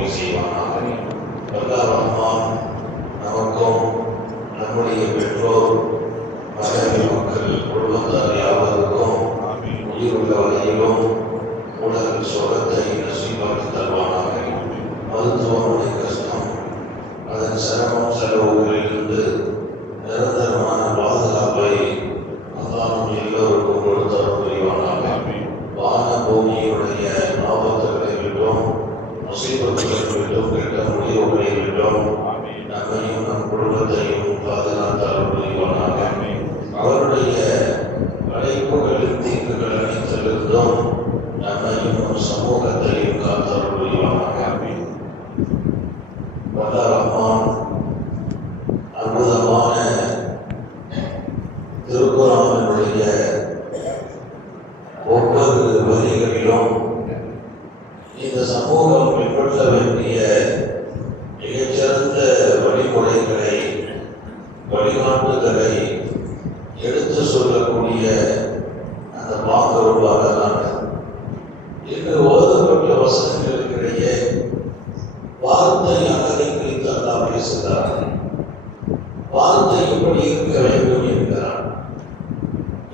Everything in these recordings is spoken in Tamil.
தோல்வி செய்வானாக. அல்லா ரஹ்மான் நமக்கும் நம்முடைய பெற்றோர் மனைவி மக்கள் குடும்பத்தார் யாவருக்கும் உயிர் உள்ள வரையிலும் உடல் சுகத்தை நசீபாக்கி தருவானாக மருத்துவ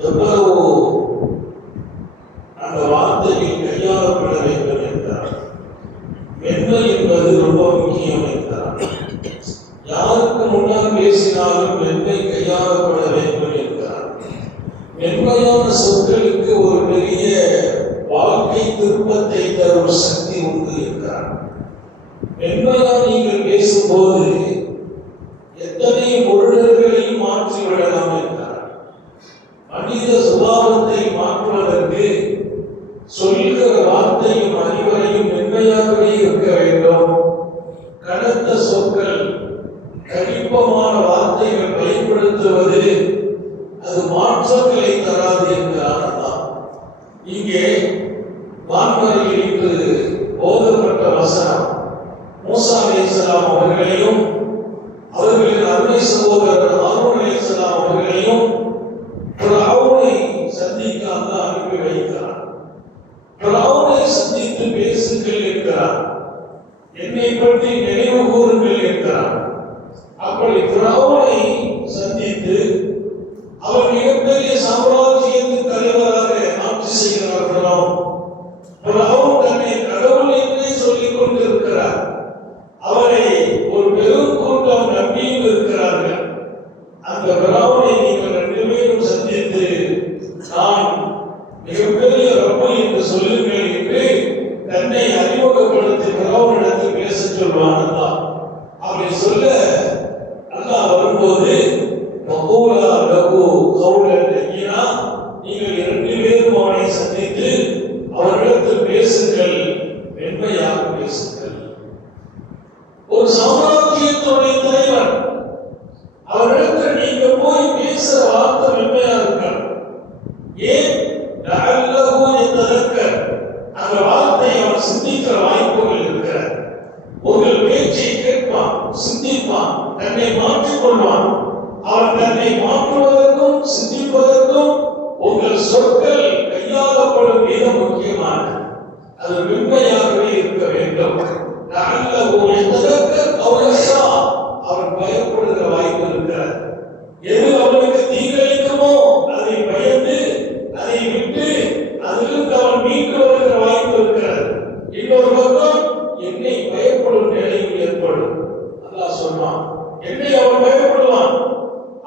எவ்வளவு அந்த வார்த்தையில் கையாளப்பட வேண்டும் என்கிறார் மென்மை என்பது ரொம்ப முக்கியம் என்கிறார் யாருக்கு முன்னால் பேசினாலும் மென்மை கையாளப்பட வேண்டும் என்கிறார் மென்மையான சொற்களுக்கு ஒரு பெரிய வாழ்க்கை திருப்பத்தை தரும் சக்தி உண்டு என்கிறார் மென்மையா நீங்கள் பேசும்போது இருக்க வேண்டும். கடுத்த சொற்கள் கடிப்பமான வார்த்தைகள் பயன்படுத்துவது சொல்லுங்கள் என்று தன்னை அறிமுகப்படுத்தி பிராமணிடத்தில் பேச சொல்வான் அல்லா அப்படி சொல்ல அல்லாஹ் வரும்போது நீங்கள் இரண்டு பேரும் அவனை சந்தித்து அந்த வார்த்தை அவன் சிந்திக்கிற வாய்ப்புகள் இருக்கிறார் உங்கள் பேச்சை கேட்பான் சிந்திப்பான் தன்னை மாற்றிக் கொள்வான். அவன் தன்னை மாற்றுவதற்கும் சிந்திப்பதற்கும் உங்கள் சொற்கள் கையாளப்படும் விதம் முக்கியமானது. அது மென்மையாகவே இருக்க வேண்டும். நல்ல சொல்லுவான் என்னை அவன் பயப்படுவான்.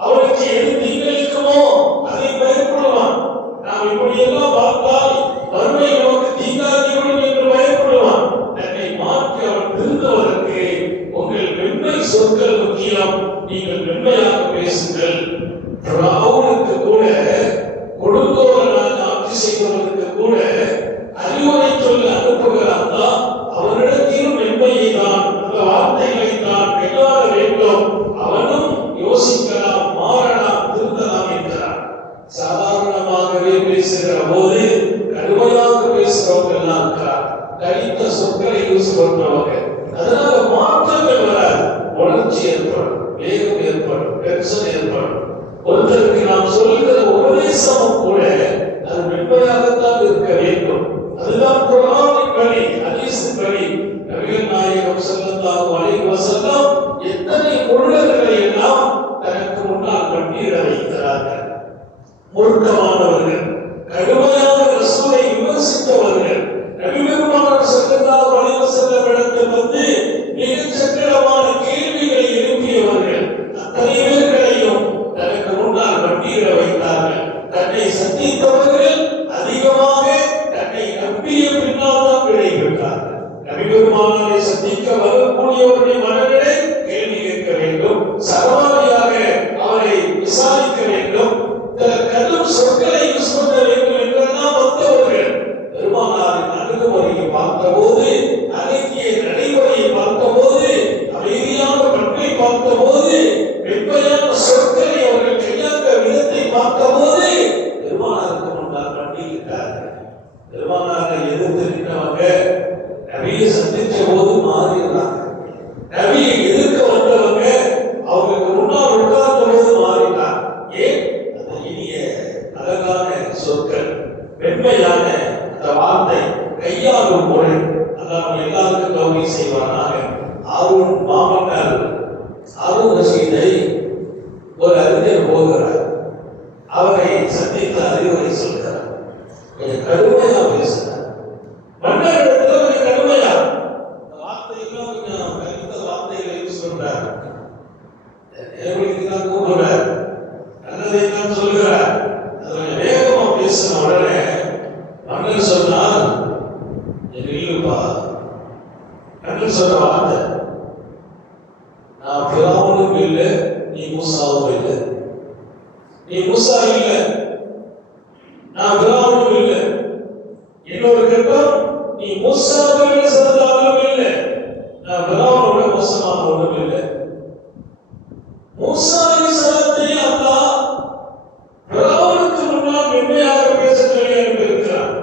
அவனுக்கு எது தீங்கிழைக்குமோ அதை பயப்படுவான் நாம் இப்படியெல்லாம் பார்த்தால் வறுமை நமக்கு தீங்காகிவிடும் என்று பயப்படுவான். தன்னை மாற்றி அவன் திருந்தவதற்கு உங்கள் வெண்மை சொற்கள் முக்கியம். நீங்கள் வெண்மையாக பேசுங்கள். ராவுனுக்கு கூட கொடுங்கோலனாக ஆட்சி செய்வதற்கு சாதாரணமாகவே பேசுகிற போது கடுமையாக பேசுறவங்க எல்லாம் கடித்த சொற்களை யூஸ் பண்றவங்க அதனால மாற்றங்கள் வராது. உணர்ச்சி ஏற்படும் வேகம் ஏற்படும் டென்ஷன் ஏற்படும். ஒருத்தருக்கு நாம் சொல்கிற உபதேசமும் கூட அது மென்மையாகத்தான் சந்திக்க வரக்கூடியவருடைய மனநிலை கேள்வி கேட்க வேண்டும். சரமாரியாக அவரை விசாரிக்க வேண்டும். சில சொற்களை யூஸ் பண்ண வேண்டும் என்றெல்லாம் வந்தவர்கள் பெருமானாரின் அணுகுமுறையை பார்த்தபோது அழகிய நடைமுறையை பார்த்தபோது அமைதியான பண்பை பார்த்தபோது அவரை சந்தித்து அறிவுரை சொல்கிறார். கொஞ்சம் கடுமையா பேசுகிறார் மன்னர் கொஞ்சம் கடுமையா? வார்த்தையெல்லாம் கொஞ்சம் கருத்த வார்த்தைகளை யூஸ் பண்றார். தான் கூப்பிடுறார். நல்லதை தான் அது கொஞ்சம் வேகமா பேசின உடனே மன்னர் சொன்னார் "என் மன்னர் சொன்ன வார்த்தை நான் இல்லை நீ மூசாவும் மூசா இல்ல. நான் பிராமணும் இல்லை. இன்னொரு கட்டம் நீ மூசாவை விட சிறந்தாலும் இல்ல. நான் பிராமணோட மோசமாக ஒன்றும் இல்லை. மூசா அலைஹிஸ்ஸலாத்தை அல்லாஹ் பிராமணுக்கு முன்னால் மென்மையாக பேச சொல்லி அனுப்பியிருக்கிறார்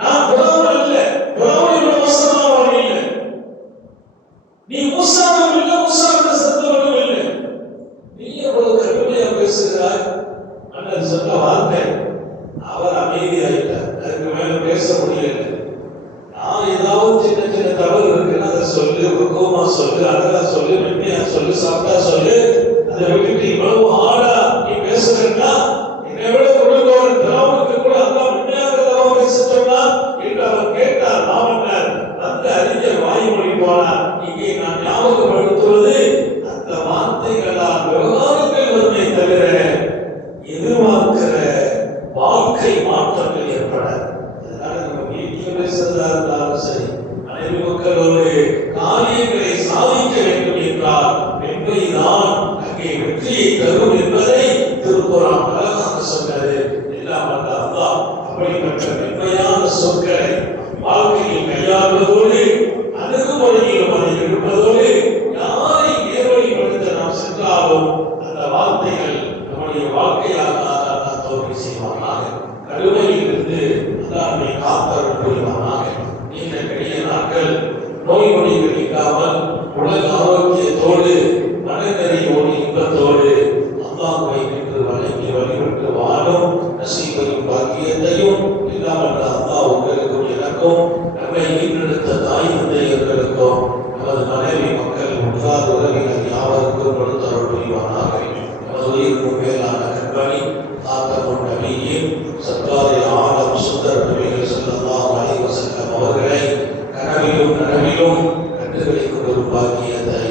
நான் பிராமணன் அல்ல பிராமணோட மோசமானவன் இல்லை நீ மூசாவும் இல்லை மூசாவோட சிறந்தவனும் இல்லை நீ எவ்வளவு கடுமையா பேசுகிறாய் அண்ணன் சொன்ன வார்த்தை அவர் அமைதியாயிட்டார் அதுக்கு மேல பேச முடியல நான் ஏதாவது சின்ன சின்ன தவறு இருக்குன்னு அதை சொல்லு பக்குவமா சொல்லு அதெல்லாம் சொல்லு சொல்லு சாப்பிட்டா சொல்லு அதை விட்டுட்டு இவ்வளவு ஆடா நீ பேசுறேன்னா சொன்னது எல்லாம் வல்ல அல்லாஹ் அப்படிப்பட்ட மென்மையான சொற்களை வாழ்க்கையில் கையாளுவதோடு அணுகுமுறையிலும் அதை எடுப்பதோடு யாரை நேர்வழிப்படுத்த நாம் சென்றாலும் அந்த வார்த்தைகள் நம்முடைய வாழ்க்கையாக தோல்வி செய்வானாக. கடுமையிலிருந்து இருந்து அல்லாஹ்வை புரிவானாக. நீண்ட கடிய நாட்கள் நோய் நொடிகள் இல்லாமல் உலக ஆரோக்கியத்தோடு மனநிறைவோடு இன்பத்தோடு உங்களுக்கும் நம்மை ஈன்றெடுத்த தாய் தந்தையர்களுக்கும் நமது மனைவி மக்கள் உற்றார் உறவினர் யாவருக்கும் கொடுத்தருள் புரிவானாக. நமது உயிருக்கு மேலான கண்பணி ஆத்தமும் நபியின் சர்க்காரி ஆழம் சுந்தர் நபிகள் ஸல்லல்லாஹு அலைஹி அவர்களை கனவிலும் நனவிலும் கண்டுகளிக்கும் ஒரு பாக்கியத்தை